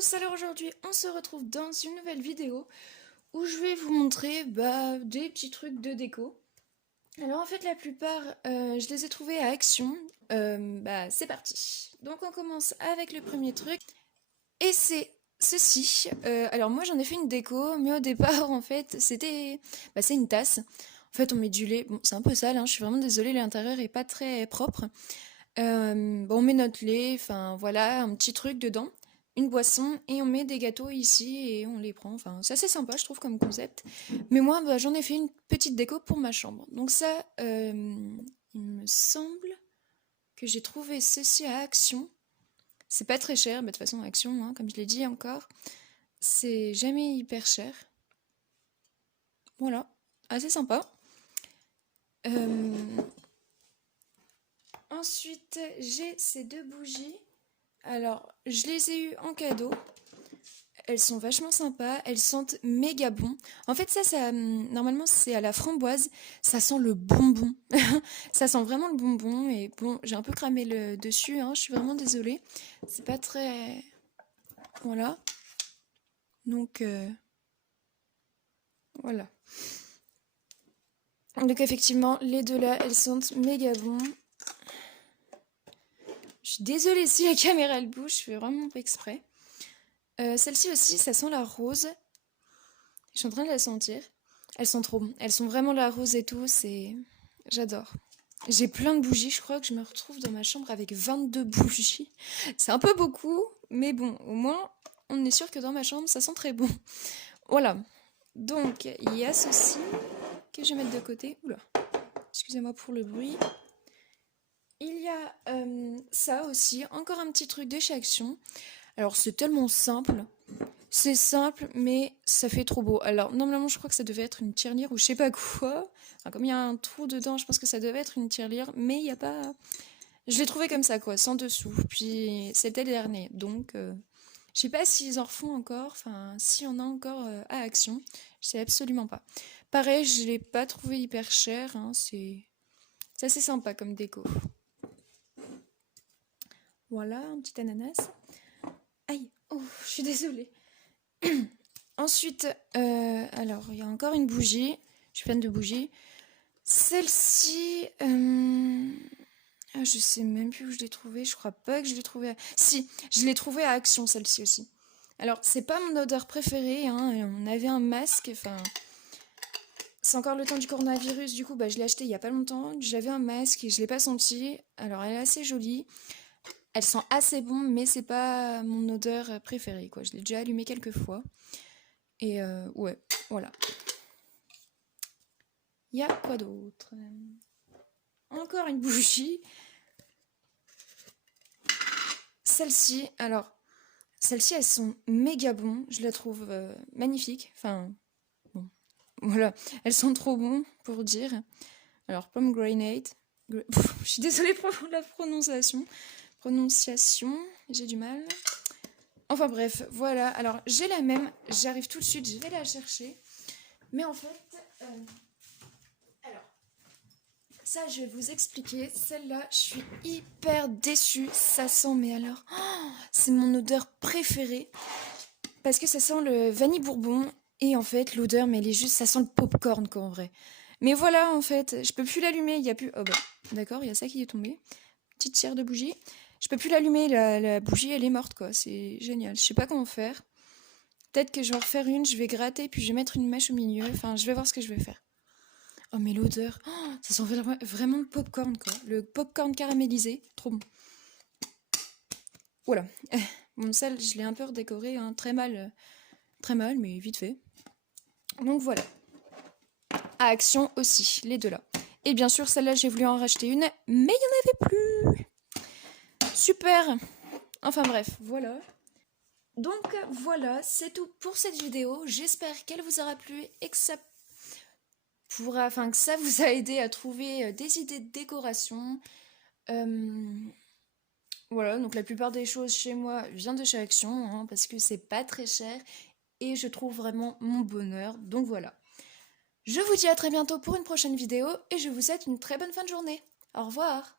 tous, alors aujourd'hui on se retrouve dans une nouvelle vidéo où je vais vous montrer des petits trucs de déco. Alors en fait la plupart je les ai trouvés à Action, c'est parti. Donc on commence avec le premier truc et c'est ceci. Alors moi j'en ai fait une déco mais au départ en fait c'est une tasse. En fait on met du lait, bon c'est un peu sale, hein, je suis vraiment désolée, l'intérieur est pas très propre. On met notre lait, enfin voilà, un petit truc dedans, une boisson, et on met des gâteaux ici et on les prend. Enfin, c'est assez sympa, je trouve, comme concept. Mais moi, j'en ai fait une petite déco pour ma chambre. Donc ça, il me semble que j'ai trouvé ceci à Action. C'est pas très cher, de toute façon, Action, hein, comme je l'ai dit encore, c'est jamais hyper cher. Voilà, assez sympa. Ensuite, j'ai ces deux bougies. Alors, je les ai eues en cadeau. Elles sont vachement sympas, elles sentent méga bon. En fait, normalement, c'est à la framboise. Ça sent le bonbon. Ça sent vraiment le bonbon. Et bon, j'ai un peu cramé le dessus, hein, je suis vraiment désolée. C'est pas très... Voilà. Donc, voilà. Donc, effectivement, les deux là, elles sentent méga bon. Je suis désolée si la caméra elle bouge, je fais vraiment pas exprès. Celle-ci aussi, ça sent la rose. Je suis en train de la sentir. Elles sont trop bonnes. Elles sont vraiment la rose et tout, c'est... J'adore. J'ai plein de bougies, je crois que je me retrouve dans ma chambre avec 22 bougies. C'est un peu beaucoup, mais bon, au moins, on est sûr que dans ma chambre, ça sent très bon. Voilà. Donc, il y a ceci que je vais mettre de côté. Oula, excusez-moi pour le bruit. Il y a ça aussi, encore un petit truc de chez Action. Alors, c'est tellement simple. C'est simple, mais ça fait trop beau. Alors, normalement, je crois que ça devait être une tirelire ou je sais pas quoi. Enfin, comme il y a un trou dedans, je pense que ça devait être une tirelire, mais il n'y a pas... Je l'ai trouvé comme ça, quoi, sans dessous. Puis, c'était le dernier, donc... Je sais pas s'ils en refont encore, enfin, s'il y en a encore à Action. Je sais absolument pas. Pareil, je l'ai pas trouvé hyper cher, hein, c'est assez sympa comme déco. Voilà, un petit ananas. Aïe, oh, je suis désolée. Ensuite, alors, il y a encore une bougie. Je suis fan de bougies. Celle-ci, je sais même plus où je l'ai trouvée. Je crois pas que je l'ai trouvée. Si, je l'ai trouvée à Action, celle-ci aussi. Alors, c'est pas mon odeur préférée, hein. On avait un masque, enfin... C'est encore le temps du coronavirus, du coup, je l'ai acheté il y a pas longtemps. J'avais un masque et je l'ai pas senti. Alors, elle est assez jolie. Elle sent assez bon, mais c'est pas mon odeur préférée, quoi. Je l'ai déjà allumée quelques fois. Et ouais, voilà. Il y a quoi d'autre? Encore une bougie. Celle-ci, alors, celles-ci, elles sont méga bonnes. Je la trouve magnifique. Enfin, bon, voilà. Elles sont trop bonnes, pour dire. Alors, pomegranate. Je suis désolée pour la prononciation. J'ai du mal. Enfin bref, voilà. Alors, j'ai la même. J'arrive tout de suite, je vais la chercher. Mais en fait... ça, je vais vous expliquer. Celle-là, je suis hyper déçue. Ça sent, mais alors... c'est mon odeur préférée. Parce que ça sent le vanille bourbon. Et en fait, l'odeur, mais elle est juste... Ça sent le popcorn, quoi, en vrai. Mais voilà, en fait, je peux plus l'allumer. Il y a plus... Oh d'accord, il y a ça qui est tombé. Petite cire de bougie. Je peux plus l'allumer. La bougie, elle est morte, quoi. C'est génial. Je sais pas comment faire. Peut-être que je vais en refaire une. Je vais gratter, puis je vais mettre une mèche au milieu. Enfin, je vais voir ce que je vais faire. Oh mais l'odeur, ça sent vraiment le popcorn quoi. Le popcorn caramélisé, trop bon. Voilà. Mon sel, je l'ai un peu redécoré, hein, très mal, mais vite fait. Donc voilà. À Action aussi, les deux là. Et bien sûr, celle-là, j'ai voulu en racheter une, mais il n'y en avait plus. Super. Enfin bref, voilà. Donc voilà, c'est tout pour cette vidéo. J'espère qu'elle vous aura plu et que ça que ça vous a aidé à trouver des idées de décoration. Voilà, donc la plupart des choses chez moi vient de chez Action, hein, parce que c'est pas très cher et je trouve vraiment mon bonheur. Donc voilà. Je vous dis à très bientôt pour une prochaine vidéo et je vous souhaite une très bonne fin de journée. Au revoir!